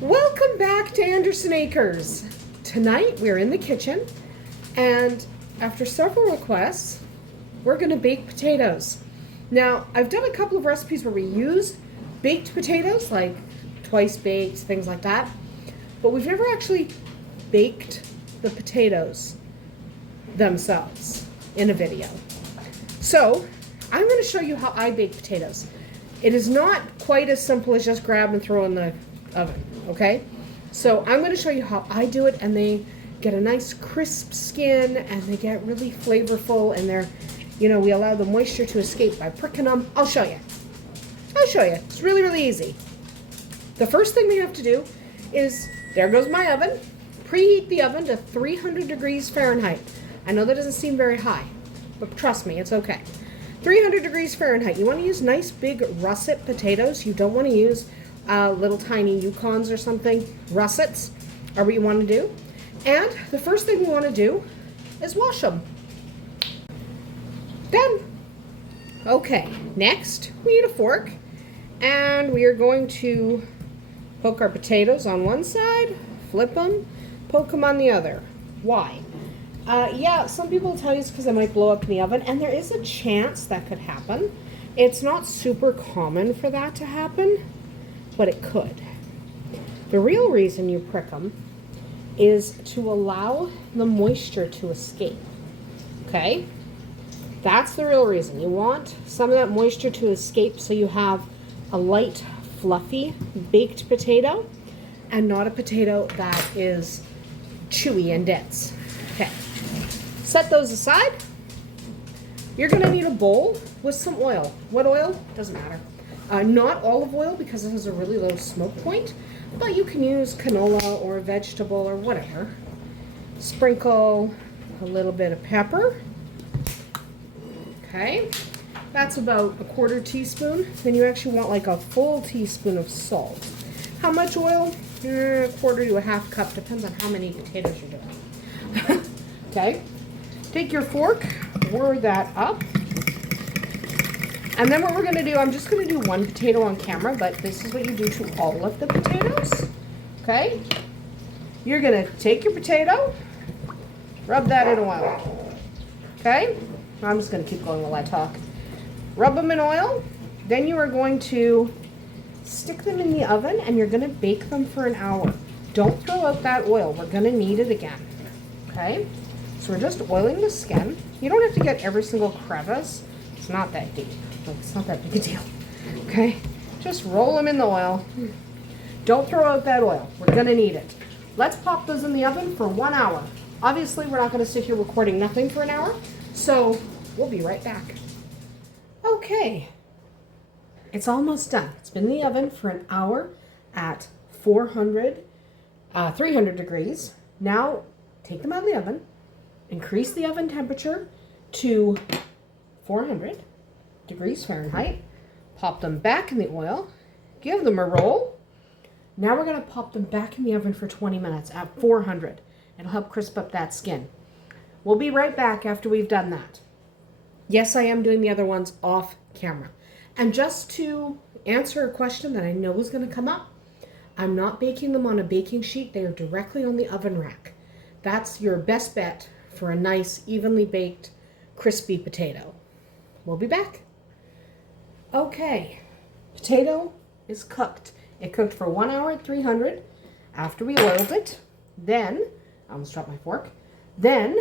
Welcome back to Andersen Acres. Tonight we're in the kitchen, and after several requests, we're going to bake potatoes. Now, I've done a couple of recipes where we use baked potatoes, like twice baked, things like that, but we've never actually baked the potatoes themselves in a video. So, I'm going to show you how I bake potatoes. It is not quite as simple as just grab and throw in the oven, okay? So I'm going to show you how I do it, and they get a nice crisp skin, and they get really flavorful, and they're, we allow the moisture to escape by pricking them. I'll show you. It's really, really easy. The first thing we have to do is, there goes my oven. Preheat the oven to 300 degrees Fahrenheit. I know that doesn't seem very high, but trust me, it's okay. 300 degrees Fahrenheit. You want to use nice big russet potatoes. You don't want to use little tiny Yukons or something. Russets are what you want to do. And the first thing we want to do is wash them. Done. Okay, next we need a fork, and we are going to poke our potatoes on one side, flip them, poke them on the other. Why? Yeah, some people will tell you it's because they might blow up in the oven, and there is a chance that could happen. It's not super common for that to happen, but it could. The real reason you prick them is to allow the moisture to escape, okay? That's the real reason. You want some of that moisture to escape so you have a light, fluffy, baked potato, and not a potato that is chewy and dense. Okay. Set those aside. You're going to need a bowl with some oil. What oil? Doesn't matter. Not olive oil because it has a really low smoke point, but you can use canola or vegetable or whatever. Sprinkle a little bit of pepper. Okay. That's about a quarter teaspoon. Then you actually want like a full teaspoon of salt. How much oil? A quarter to a half cup. Depends on how many potatoes you're doing. Okay. Take your fork, whir that up. And then what we're going to do, I'm just going to do one potato on camera, but this is what you do to all of the potatoes. Okay? You're going to take your potato, rub that in oil. Okay? I'm just going to keep going while I talk. Rub them in oil. Then you are going to stick them in the oven, and you're going to bake them for an hour. Don't throw out that oil. We're going to need it again. Okay? So we're just oiling the skin. You don't have to get every single crevice. It's not that deep. It's not that big a deal. Okay? Just roll them in the oil. Don't throw out that oil. We're going to need it. Let's pop those in the oven for 1 hour. Obviously, we're not going to sit here recording nothing for an hour, so we'll be right back. Okay. It's almost done. It's been in the oven for an hour at 300 degrees. Now, take them out of the oven. Increase the oven temperature to 400 degrees Fahrenheit. Pop them back in the oil. Give them a roll. Now we're going to pop them back in the oven for 20 minutes at 400. It'll help crisp up that skin. We'll be right back after we've done that. Yes, I am doing the other ones off camera. And just to answer a question that I know is going to come up, I'm not baking them on a baking sheet. They are directly on the oven rack. That's your best bet for a nice, evenly baked, crispy potato. We'll be back. Okay, potato is cooked. It cooked for 1 hour at 300 after we oiled it. Then, I almost dropped my fork. Then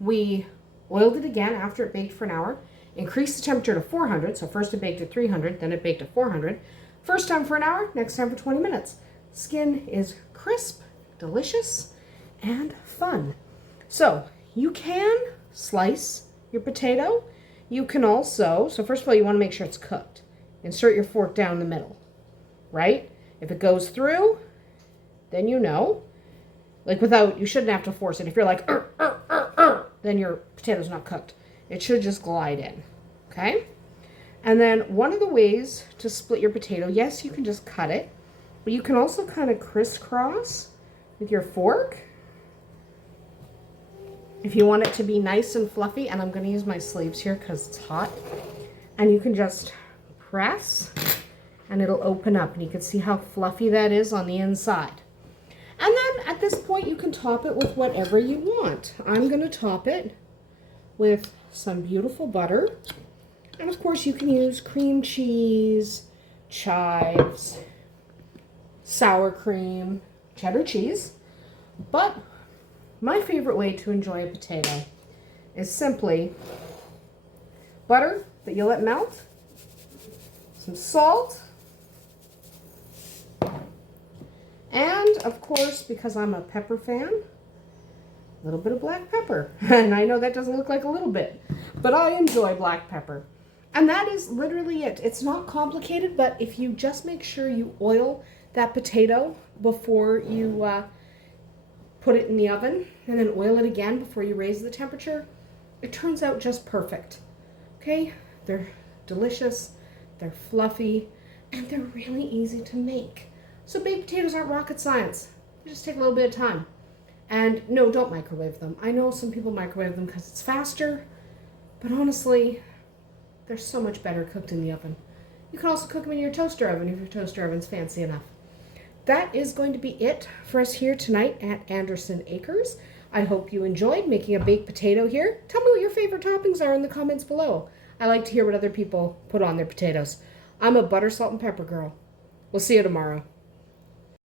we oiled it again after it baked for an hour. Increased the temperature to 400. So first it baked at 300, then it baked at 400. First time for an hour, next time for 20 minutes. Skin is crisp, delicious, and fun. So you can slice your potato. You can also, so first of all, you want to make sure it's cooked. Insert your fork down the middle, right? If it goes through, then you know. Like you shouldn't have to force it. If you're like, then your potato's not cooked. It should just glide in, okay? And then one of the ways to split your potato, yes, you can just cut it, but you can also kind of crisscross with your fork if you want it to be nice and fluffy. And I'm going to use my sleeves here because it's hot. And you can just press and it'll open up, and you can see how fluffy that is on the inside. And then at this point, you can top it with whatever you want. I'm going to top it with some beautiful butter. And of course, you can use cream cheese, chives, sour cream, cheddar cheese. But my favorite way to enjoy a potato is simply butter that you let melt, some salt, and of course, because I'm a pepper fan, a little bit of black pepper. And I know that doesn't look like a little bit, but I enjoy black pepper. And that is literally it. It's not complicated, but if you just make sure you oil that potato before you put it in the oven, and then oil it again before you raise the temperature, it turns out just perfect. Okay? They're delicious, they're fluffy, and they're really easy to make. So baked potatoes aren't rocket science. They just take a little bit of time. And no, don't microwave them. I know some people microwave them because it's faster, but honestly, they're so much better cooked in the oven. You can also cook them in your toaster oven if your toaster oven's fancy enough. That is going to be it for us here tonight at Andersen Acres. I hope you enjoyed making a baked potato here. Tell me what your favorite toppings are in the comments below. I like to hear what other people put on their potatoes. I'm a butter, salt, and pepper girl. We'll see you tomorrow.